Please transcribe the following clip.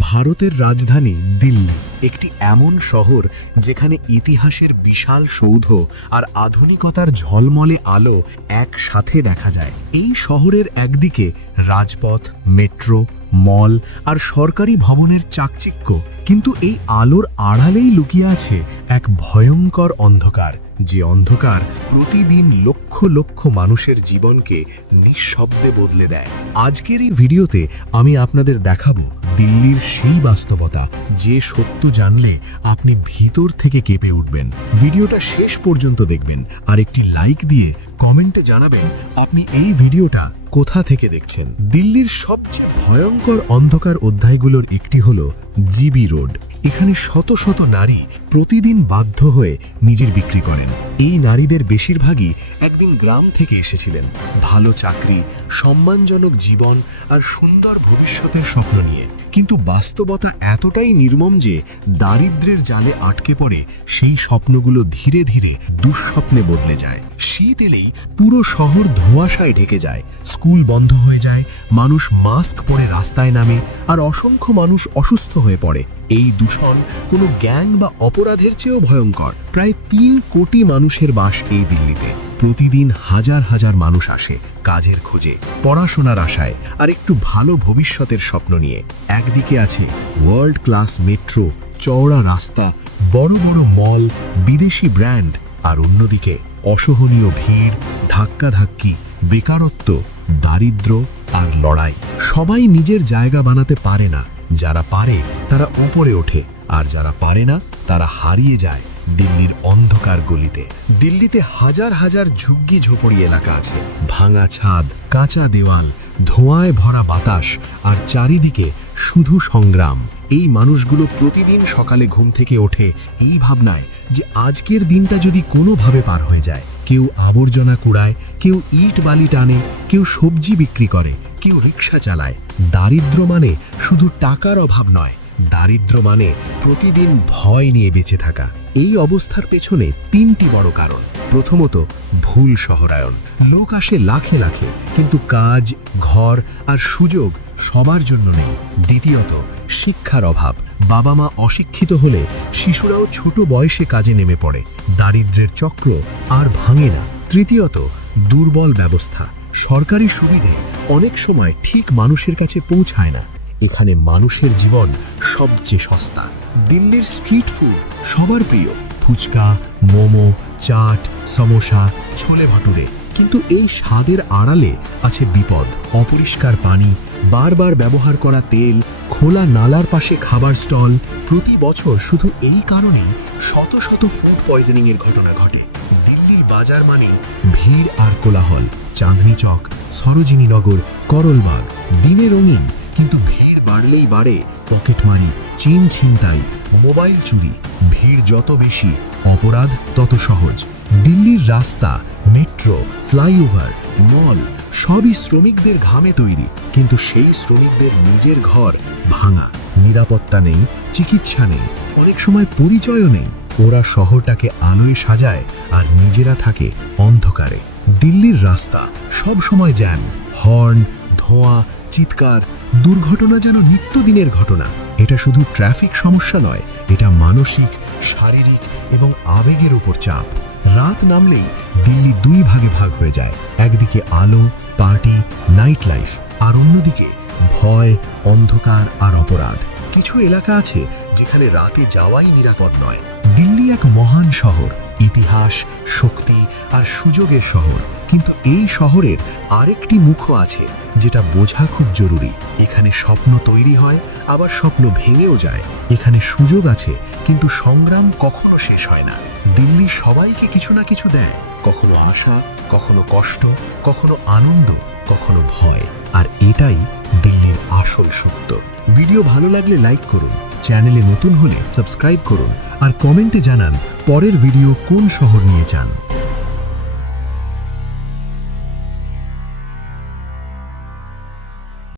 ভারতের রাজধানী দিল্লি একটি এমন শহর যেখানে ইতিহাসের বিশাল সৌধ আর আধুনিকতার ঝলমলে আলো একসাথে দেখা যায়। এই শহরের একদিকে রাজপথ, মেট্রো, মল আর সরকারি ভবনের চাকচিক্য, কিন্তু এই আলোর আড়ালেই লুকিয়ে আছে এক ভয়ঙ্কর অন্ধকার, যে অন্ধকার প্রতিদিন লক্ষ লক্ষ মানুষের জীবনকে নিঃশব্দে বদলে দেয়। আজকের এই ভিডিওতে আমি আপনাদের দেখাবো দিল্লির সেই বাস্তবতা, যে সত্য জানলে আপনি ভিতর থেকে কেঁপে উঠবেন। ভিডিওটা শেষ পর্যন্ত দেখবেন আর একটি লাইক দিয়ে কমেন্টে জানাবেন আপনি এই ভিডিওটা কোথা থেকে দেখছেন। দিল্লির সবচেয়ে ভয়ঙ্কর অন্ধকার অধ্যায়গুলোর একটি হলো জিবি রোড। এখানে শত শত নারী প্রতিদিন বাধ্য হয়ে নিজের বিক্রি করেন। এই নারীদের বেশিরভাগই একদিন গ্রাম থেকে এসেছিলেন, ভালো চাকরি, সম্মানজনক জীবন আর সুন্দর ভবিষ্যতের স্বপ্ন নিয়ে। কিন্তু বাস্তবতা এতটাই নির্মম যে দারিদ্র্যের জালে আটকে পড়ে সেই স্বপ্নগুলো ধীরে ধীরে দুঃস্বপ্নে বদলে যায়। শীত এলেই পুরো শহর ধোঁয়াশায় ঢেকে যায়, স্কুল বন্ধ হয়ে যায়, মানুষ মাস্ক পরে রাস্তায় নামে আর অসংখ্য মানুষ অসুস্থ হয়ে পড়ে। এই দূষণ কোনো গ্যাং বা অপরাধের চেয়েও ভয়ঙ্কর। প্রায় 3 কোটি মানুষের বাস এই দিল্লিতে। প্রতিদিন হাজার হাজার মানুষ আসে কাজের খোঁজে, পড়াশোনার আশায় আর একটু ভালো ভবিষ্যতের স্বপ্ন নিয়ে। একদিকে আছে ওয়ার্ল্ড ক্লাস মেট্রো, চওড়া রাস্তা, বড় বড় মল, বিদেশি ব্র্যান্ড, আর অন্যদিকে অসহনীয় ভিড়, ধাক্কাধাক্কি, বেকারত্ব, দারিদ্র্য আর লড়াই। সবাই নিজের জায়গা বানাতে পারে না। যারা পারে তারা উপরে ওঠে, আর যারা পারে না তারা হারিয়ে যায় দিল্লির অন্ধকার গলিতে। দিল্লিতে হাজার হাজার ঝুগ্গি ঝোপড়ি এলাকা আছে, ভাঙা ছাদ, কাঁচা দেওয়াল, ধোঁয়ায় ভরা বাতাস আর চারিদিকে শুধু সংগ্রাম। এই মানুষগুলো প্রতিদিন সকালে ঘুম থেকে ওঠে এই ভাবনায় যে আজকের দিনটা যদি কোনোভাবে পার হয়ে যায়। কেউ আবর্জনা কুড়ায়, কেউ ইট বালি টানে, কেউ সবজি বিক্রি করে, কেউ রিক্সা চালায়। দারিদ্র্য মানে শুধু টাকার অভাব নয়, দারিদ্র্য মানে প্রতিদিন ভয় নিয়ে বেঁচে থাকা। এই অবস্থার পেছনে 3টি বড় কারণ। প্রথমত, ভুল শহরায়ন। লোক আসে লাখে লাখে, কিন্তু কাজ, ঘর আর সুযোগ সবার জন্য নেই। দ্বিতীয়ত, শিক্ষার অভাব। বাবা মা অশিক্ষিত হলে শিশুরাও ছোট বয়সে কাজে নেমে পড়ে। দারিদ্র্যের চক্র আর ভাঙে না। তৃতীয়ত, দুর্বল ব্যবস্থা। সরকারি সুবিধে অনেক সময় ঠিক মানুষের কাছে পৌঁছায় না। এখানে মানুষের জীবন সবচেয়ে সস্তা। দিল্লির স্ট্রিট ফুড সবার প্রিয়, ফুচকা, মোমো, চাট, সমোসা, ছোলে ভাটুরে। কিন্তু এই স্বাদের আড়ালে আছে বিপদ। অপরিষ্কার পানি, বারবার ব্যবহার করা তেল, খোলা নালার পাশে খাবার স্টল। প্রতি বছর শুধু এই কারণেই শত শত ফুড পয়জনিংয়ের ঘটনা ঘটে। দিল্লির বাজার মানে ভিড় আর কোলাহল। চাঁদনি চক, সরোজিনী নগর, করলবাগ দিনে রঙিন, কিন্তু ভিড় বাড়লেই বাড়ে পকেটমারি, চেন ছিনতাই, মোবাইল চুরি। ভিড় যত বেশি, অপরাধ তত সহজ। দিল্লির রাস্তা, মেট্রো, ফ্লাইওভার, মল সবই শ্রমিকদের ঘামে তৈরি, কিন্তু সেই শ্রমিকদের নিজের ঘর ভাঙা। নিরাপত্তা নেই, চিকিৎসা নেই, অনেক সময় পরিচয়ও নেই। ওরা শহরটাকে আলোয় সাজায় আর নিজেরা থাকে অন্ধকারে। দিল্লির রাস্তা সব সময় জ্যাম, হর্ন, ধোঁয়া, চিৎকার। দুর্ঘটনা যেন নিত্যদিনের ঘটনা। এটা শুধু ট্রাফিক সমস্যা নয়, এটা মানসিক, শারীরিক এবং আবেগের উপর চাপ। রাত নামলেই দিল্লি 2 ভাগে ভাগ হয়ে যায়। একদিকে আলো, পার্টি, নাইট লাইফ, আর অন্যদিকে ভয়, অন্ধকার আর অপরাধ। কিছু এলাকা আছে যেখানে রাতে যাওয়াই নিরাপদ নয়। দিল্লি এক মহান শহর, ইতিহাস, শক্তি আর সুযোগের শহর। কিন্তু এই শহরের আরেকটি মুখও আছে, যেটা বোঝা খুব জরুরি। এখানে স্বপ্ন তৈরি হয়, আবার স্বপ্ন ভেঙেও যায়। এখানে সুযোগ আছে, কিন্তু সংগ্রাম কখনো শেষ হয় না। দিল্লি সবাইকে কিছু না কিছু দেয়, কখনো আশা, কখনো কষ্ট, কখনো আনন্দ, কখনো ভয়। আর এটাই দিল্লির আসল সত্য। ভিডিও ভালো লাগলে লাইক করুন, চ্যানেলে নতুন হলে সাবস্ক্রাইব করুন, আর কমেন্টে জানান পরের ভিডিও কোন শহর নিয়ে চান।